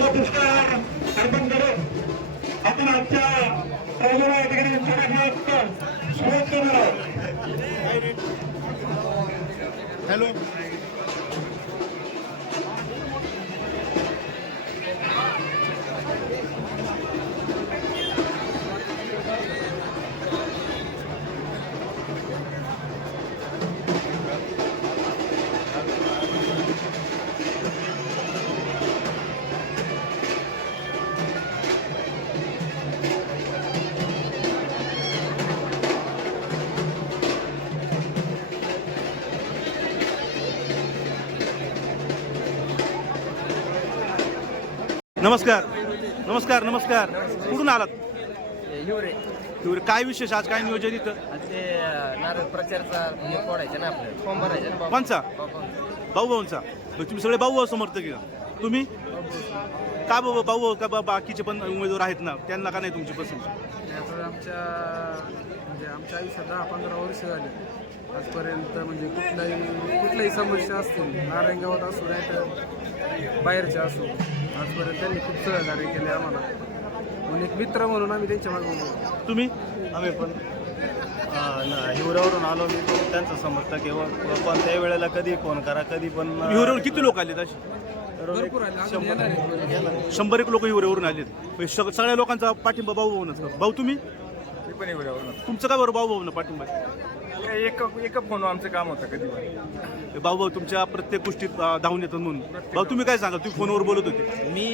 तो पुरस्कार अर्पण करू. आपण आजच्या प्रोग्राम या ठिकाणी सुरुवात करणार आहोत. हॅलो. नमस्कार नमस्कार नमस्कार. कुठून आलात? हिवरे. काय विशेष आज, काय नियोजन इथं? ते नारळ प्रचारचा हे फोडायचा ना आपल्याला, फॉर्म भरायचा ना. कोणचा? भाऊभाऊंचा. तुम्ही सगळे भाऊ समर्थक आहे का? तुम्ही का भाऊ का बाकीचे पण उमेदवार आहेत ना, त्यांना का नाही तुमची पसंत? आमच्या आयुष्यात 10-15 वर्ष झाले आजपर्यंत, म्हणजे कुठल्याही समस्या असतील, नारायणगावात असू नाही तर बाहेरच्या असू, आजपर्यंत त्यांनी खूप सहकार्य केले आम्हाला. म्हणून एक मित्र म्हणून आम्ही त्यांच्या मागे. तुम्ही? आम्ही पण हिवऱ्यावरून आलो. मी पण त्यांचा समर्थक आहे. कोणत्याही वेळेला कधी फोन करा, कधी पण. हिवरेवरून किती लोक आले तसे? भरपूर आले, अजून येणार आहेत. 100 एक लोक हिवरेवरून आलेत. सगळ्या लोकांचा पाठिंबा भाऊभाऊनच. भाऊ तुम्ही? मी पण हिवऱ्यावरून. तुमचं का बरं भाऊभाऊन पाठिंबा? एक फोन आमचं काम होतं कधी. भाऊ तुमच्या प्रत्येक गोष्टीत धावून येतात म्हणून. भाऊ तुम्ही काय सांगा? तुम्ही फोनवर बोलत होते. मी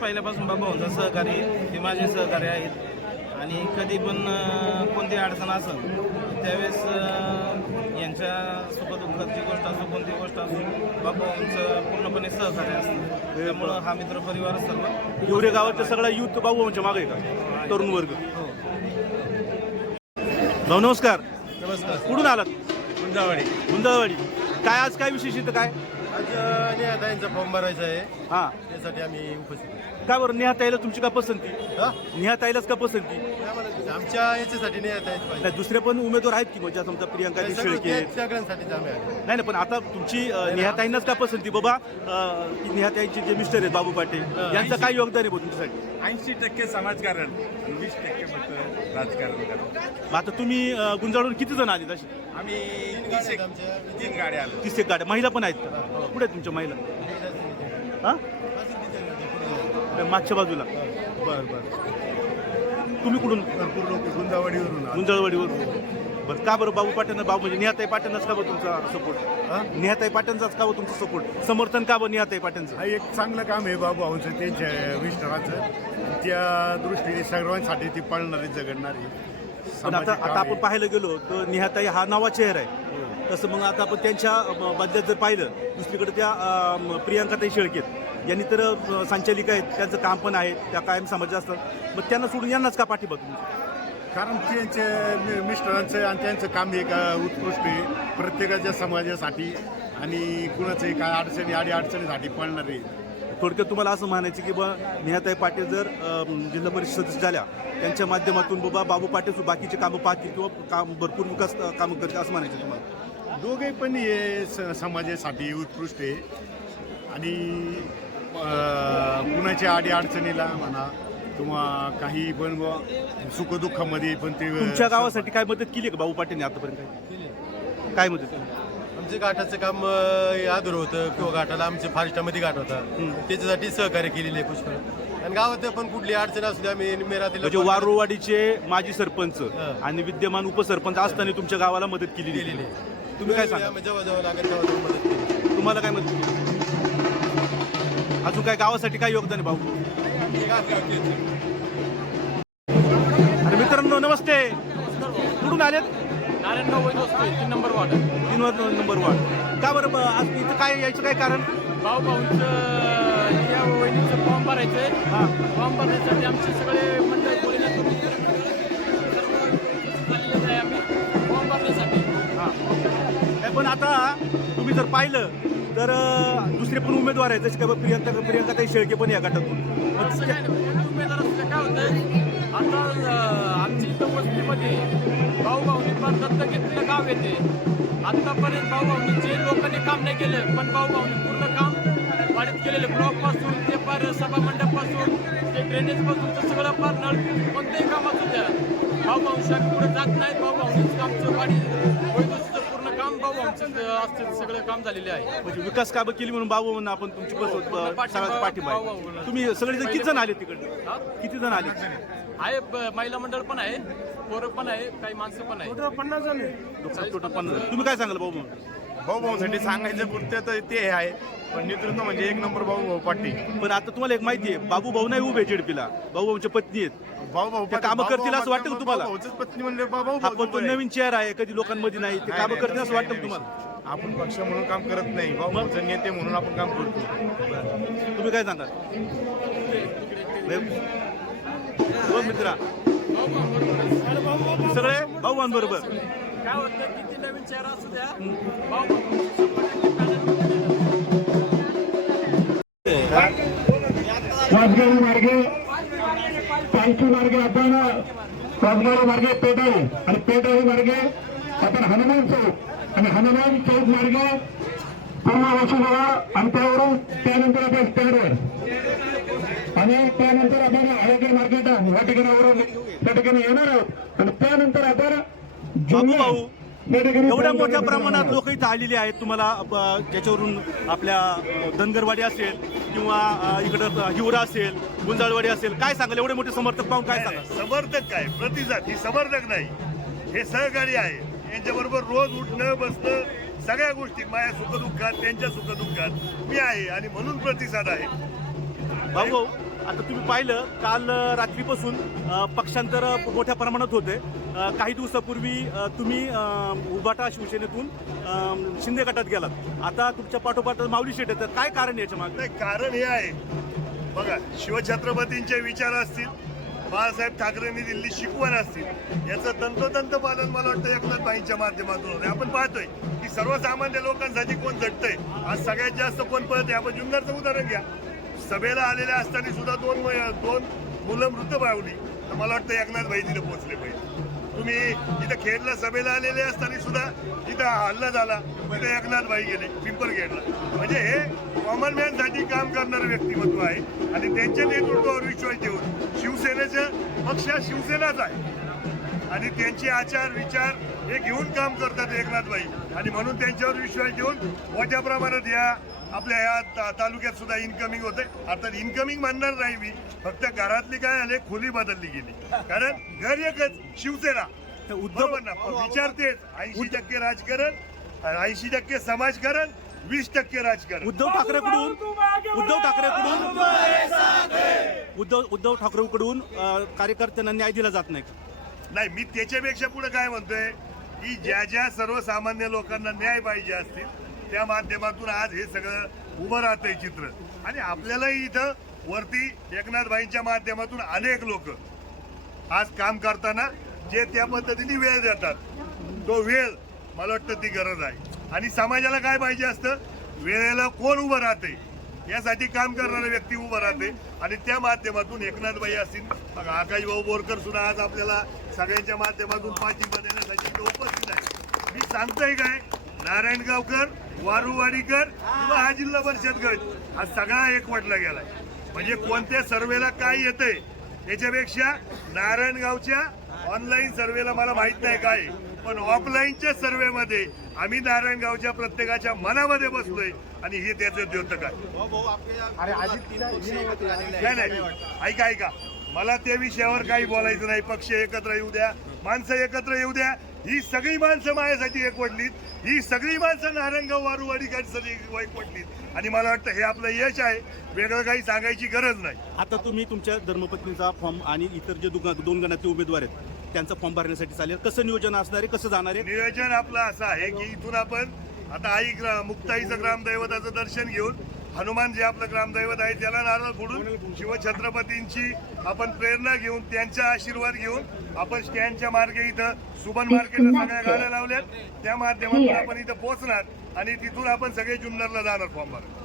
पहिल्यापासून बाबांचा सहकारी, ते माझे सहकारी आहेत आणि कधी पण कोणती अडचण असेल त्यावेळेस यांच्या सुखदुःखाची गोष्ट असो, कोणती गोष्ट असो, बाबांचं पूर्णपणे सहकार्य असतं. त्यामुळं हा मित्र परिवार सर्व हिवरे गावातल्या सगळा युथ भाऊभाऊंच्या मागे आहे का? तरुण वर्ग. भाऊ नमस्कार. नमस्कार. कुठून आलात? गुंजाळवाडी. काय आज काय विशेष इथं काय? आज नेहाताईंचा फॉर्म भरायचा आहे, हां. त्यासाठी आम्ही उपस्थित. काय बरं नेहाताईला तुमची का पसंती? नेहाताईलाच का पसंती? आमच्या याच्यासाठी नेहाताईच पाहिजे. नाही दुसरे पण उमेदवार आहेत की, म्हणजे समजा प्रियांका शेळके. सगळ्यांसाठी आम्ही आलो. नाही पण आता तुमची नेहाताईंनाच का पसंती बाबा? नेहाताईंचे जे मिस्टर आहेत बाबू पाटे, यांचं काय योगदान आहे तुमच्यासाठी? 80% समाजकारण, 20% फक्त राजकारण करतो. आता तुम्ही गुंजाळून किती जण आले तसे? आम्ही 3 गाड्या आलो. 30 एक गाड्या. महिला पण आहेत का? कुठे आहेत तुमच्या महिला? हां, मागच्या बाजूला. बरं बरं. तुम्ही कुठून? भरपूर लोक गुंजावाडीवरून. गुंजाळवाडीवरून. बरं का बरं बाबू पाट्यांना बाबू म्हणजे नेहाताई पाट्यांनाच का बरं तुमचा सपोर्ट? नेहाताई पाट्यांचाच का बरं तुमचा सपोर्ट? समर्थन का बरं नेहाताई पाट्यांचं? हा एक चांगलं काम आहे बाबूभाऊंचं, त्यांच्या मिस्टरांचं. त्या दृष्टीने सर्वांसाठी ती पळणारी झगडणारी. पण आता आपण पाहायला गेलो तर नेहाताई हा नवा चेहरा आहे. तसं मग आता आपण त्यांच्या बदल्यात जर पाहिलं दुसरीकडे त्या प्रियांकाताई शेळके यांनी तर संचालिका आहेत, त्यांचं काम पण आहे, त्या कायम समाजात असतात. मग त्यांना सोडून यांनाच का पाठिंबा तुम्ही? कारण त्यांचे मिस्टरांचं आणि त्यांचं काम एक उत्कृष्ट आहे, प्रत्येकाच्या समाजासाठी आणि कुणाचंही काय अडचणी अडीअडचणीसाठी पळणार आहे. थोडक्यात तुम्हाला असं म्हणायचं की बा नेहाताई पाटील जर जिल्हा परिषद सदस्य झाल्या त्यांच्या माध्यमातून बाबा बाबू पाटील बाकीचे कामं पाहतील किंवा काम भरपूर विकास कामं करतील असं म्हणायचं तुम्हाला? दोघे पण हे समाजासाठी उत्कृष्ट आहे आणि कुणाच्या अडीअडचणीला म्हणा किंवा काही पण सुखदुःखामध्ये पण ते. तुमच्या गावासाठी काय मदत केली का बाबू पाटीलने आतापर्यंत? काय मदत केली? आमचं घाटाचं काम अधुरं होतं किंवा घाटाला आमच्या फारस्टामध्ये घाट होता, त्याच्यासाठी सहकार्य केलेले आहे पुष्कळ. आणि गावात पण कुठली अडचण असली आम्ही म्हणजे वारुवाडीचे माजी सरपंच आणि विद्यमान उपसरपंच असताना तुमच्या गावाला मदत केलेली आहे. तुम्ही काय सांगा? जवळ लागत तेव्हा मदत केली. तुम्हाला काय मदत केली? अजून काय गावासाठी काय योगदान आहे भाऊ? अरे मित्रांनो नमस्ते. कुठून आलेत? Narayangaon 3 number ward. 3 number ward. का बरं आज इथं काय यायचं काय कारण? भाऊभाऊंचं या वहिनीचं फॉर्म भरायचं आहे. हां. फॉर्म भरण्यासाठी आमचे सगळे मंडळी आम्ही फॉर्म भरण्यासाठी. हां. पण आता तुम्ही जर पाहिलं तर दुसरे पण उमेदवार आहेत, जसे काय प्रियांकाताई शेळके पण या गटातून. उमेदवार असं काय होतं, आता आमच्या इथं वस्तीमध्ये भाऊभाऊनी पण दत्तक घेतलेलं गाव येते. आत्तापर्यंत भाऊभाऊनी जे लोकांनी काम नाही केलं, पण भाऊभाऊनी पूर्ण काम वाढीत केलेलं, ब्लॉकपासून ते पार सभा मंडपापासून ते ड्रेनेजपासून सगळं पार नळ कोणत्याही कामाचं द्या भाऊभाऊंच्या पुढे जात नाही. भाऊभाऊंचं आमचं गाडी वैद्युतीचं पूर्ण काम भाऊभाऊंचं असते सगळं काम झालेले आहे. म्हणजे विकास कामं केली म्हणून बाबू म्हणून आपण तुमची सगळ्याचा पाठिंबा आहे. तुम्ही सगळेजण किती जण आले तिकडे? किती जण आले? आहे महिला मंडळ पण आहे, पोरं पण आहे, काही माणसं पण आहे. टोटल 50 जण. तुम्ही काय सांगाल बाबू? भाऊभाऊसाठी सांगायचं पुरते तर ते आहे, पण नेतृत्व म्हणजे एक नंबर भाऊ पाटील. पण आता तुम्हाला एक माहिती आहे, बाबू भाऊ नाही उभे जेडपीला, भाऊ भाऊच्या पत्नी आहेत. भाऊ त्या कामं करतील असं वाटतं का तुम्हाला? पत्नी म्हणले भाऊ आपण तो नवीन चेहरा आहे, कधी लोकांमध्ये नाही, ते कामं करतील असं वाटतं का तुम्हाला? आपण पक्ष म्हणून काम करत नाही, भाऊचे नेते म्हणून आपण काम करतो. तुम्ही काय सांगाल? हो मित्रा, सगळे भाऊबांबरोबर काय होतं किती नवीन चेहरा असू द्या राजगाडी मार्गे पालखी मार्गे आपण राजगाडी मार्गे पेटाळी आणि पेटाळी मार्गे आपण हनुमान चौक आणि हनुमान चौक मार्गे पूर्ण वसुलवाड आणि त्यानंतर आपण स्टँडवर आणि त्यानंतर आपण आळेकर मार्केट या ठिकाणावरून त्या ठिकाणी येणार आहोत आणि त्यानंतर आपण बाबू भाऊ एवढ्या मोठ्या प्रमाणात लोक इथं आलेली आहेत. तुम्हाला ज्याच्यावरून आपल्या धनगरवाडी असेल किंवा इकडं हिवरा असेल, गुंजाळवाडी असेल, काय सांगाल? एवढे मोठे समर्थक पाहून काय सांगाल? समर्थक काय, प्रतिसाद. ही समर्थक नाही, हे सहकारी आहे. यांच्याबरोबर रोज उठणं बसणं सगळ्या गोष्टी, माझ्या सुखदुःखात त्यांच्या सुखदुःखात मी आहे आणि म्हणून प्रतिसाद आहे. भाऊ आता तुम्ही पाहिलं काल रात्रीपासून पक्षांतर मोठ्या प्रमाणात होते. काही दिवसापूर्वी तुम्ही उभाटा शिवसेनेतून शिंदे गटात गेलात, आता तुमच्या पाठोपाठ माऊली शेट येतात. काय कारण याच्या मागे? नाही, कारण हे आहे बघा, शिवछत्रपतींचे विचार असतील, बाळासाहेब ठाकरेंनी दिलेली शिकवण असतील, याचं तंतोतंत पालन मला वाटतं एकनाथ भाईंच्या माध्यमातून होतं. आपण पाहतोय की सर्वसामान्य लोकांसाठी कोण झटतंय, आज सगळ्यात जास्त कोण पळतंय. आपण जुन्नरचं उदाहरण घ्या, सभेला आलेल्या असताना सुद्धा दोन मुलं मृत पावली, तर मला वाटतं एकनाथ भाई तिथे पोहोचले पाहिजे. तुम्ही इथं खेडला सभेला आलेले असताना सुद्धा इथं हल्ला झाला, तिथे एकनाथ भाई गेले पिंपरखेडला. म्हणजे हे कॉमन मॅनसाठी काम करणारं व्यक्तिमत्व आहे आणि त्यांच्या नेतृत्वावर विश्वास ठेवून शिवसेनेचं पक्ष शिवसेनाच आहे आणि त्यांचे आचार विचार हे घेऊन काम करतात एकनाथ भाई आणि म्हणून त्यांच्यावर विश्वास ठेवून मोठ्या प्रमाणात या आपल्या या तालुक्यात सुद्धा इन्कमिंग होते. अर्थात इन्कमिंग म्हणणार नाही मी, फक्त घरातली काय आले खोली बदलली गेली, कारण घर एकच शिवसेना. उद्धव विचार तेच, 80% राजकारण, 80% समाजकारण, 20% राजकारण. उद्धव ठाकरेंकडून कार्यकर्त्यांना न्याय दिला जात नाही. नाही, मी त्याच्यापेक्षा पुढे काय म्हणतोय की ज्या ज्या सर्वसामान्य लोकांना न्याय पाहिजे असतील त्या माध्यमातून आज हे सगळं उभं राहतंय चित्र. आणि आपल्यालाही इथं वरती एकनाथभाईंच्या माध्यमातून अनेक लोक आज काम करताना जे त्या पद्धतीने वेळ देतात, तो वेळ मला वाटतं ती गरज आहे. आणि समाजाला काय पाहिजे असतं, वेळेला कोण उभं राहते यासाठी काम करणारा व्यक्ती उभं राहते आणि त्या माध्यमातून एकनाथभाई असतील, आकाश भाऊ बोरकर सुद्धा आज आपल्याला सगळ्यांच्या माध्यमातून पाठिंबा देण्यासाठी उपस्थित आहे. मी सांगतोय काय, नारायणगावकर, वारूवाडीकर किंवा हा जिल्हा परिषद गट हा सगळा एकवटला गेलाय. म्हणजे कोणत्या सर्वेला काय येतंय त्याच्यापेक्षा नारायणगावच्या ऑनलाईन सर्वेला मला माहित नाही काय, पण ऑफलाईनच्या सर्वेमध्ये आम्ही नारायणगावच्या प्रत्येकाच्या मनामध्ये बसलोय आणि हे त्याचं द्योतक आहे. नाही, ऐका, मला त्या विषयावर काही बोलायचं नाही. पक्ष एकत्र येऊ द्या, माणसं एकत्र येऊ द्या. ही सगळी माणसं माझ्यासाठी एकवटलीत, ही सगळी माणसं नारायणगाव वारूवाडीसाठी एकवटलीत आणि मला वाटतं हे आपलं यश आहे. वेगळं काही सांगायची गरज नाही. आता तुम्ही तुमच्या धर्मपत्नीचा फॉर्म आणि इतर जे दोन गणाचे उमेदवार आहेत त्यांचा फॉर्म भरण्यासाठी चालेल, कसं नियोजन असणार आहे, कसं जाणार आहे? नियोजन आपलं असं आहे की इथून आपण आता मुक्ताईचं ग्रामदैवताचं दर्शन घेऊन हनुमान जे आपलं ग्रामदैवत आहे त्याला नारळ फोडून शिवछत्रपतींची आपण प्रेरणा घेऊन त्यांचा आशीर्वाद घेऊन आपण स्टँडच्या मार्गे इथं सुबन मार्केटला सगळ्या गाड्या लावल्यात, त्या माध्यमातून आपण इथं पोहोचणार आणि तिथून आपण सगळे जुन्नरला जाणार फॉर्म भरायला.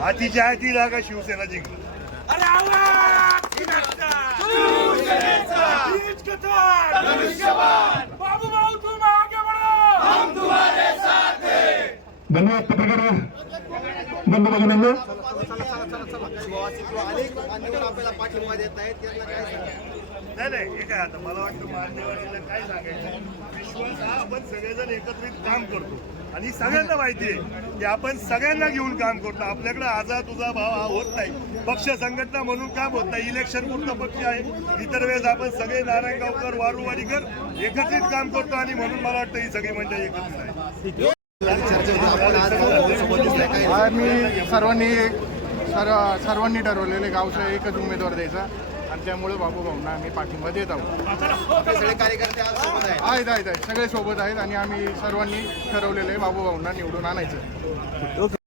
हातीच्या हाती जागा शिवसेना जिंकली. बाबू भाऊ तुम आगे बढ़ो, धन्यवाद पत्रकार बंधू भगिनींना. नाही नाही हे काय आता मला वाटतं मान्यवरांना काय सांगायचं, विश्वास हा आपण सगळेजण एकत्रित काम करतो आणि सगळ्यांना माहिती आहे की आपण सगळ्यांना घेऊन काम करतो. आपल्याकडे आजा तुझा भाव हा होत नाही, पक्ष संघटना म्हणून काम होत नाही. इलेक्शन पुरता पक्ष आहे, इतर वेळेस आपण सगळे नारायणगावकर वारुवाडीकर एकत्रित काम करतो आणि म्हणून मला वाटतं ही सगळी मंडळी एकत्रित आहे. मी सर्वांनी ठरवलेले गावचा एकच उमेदवार द्यायचा आणि त्यामुळे बाबू भाऊंना आम्ही पाठिंबा देत आहोत. सगळे कार्यकर्ते आज सोबत आहेत. आहेत सगळे सोबत आहेत आणि आम्ही सर्वांनी ठरवलेलं आहे बाबू भाऊंना निवडून आणायचं. ओके.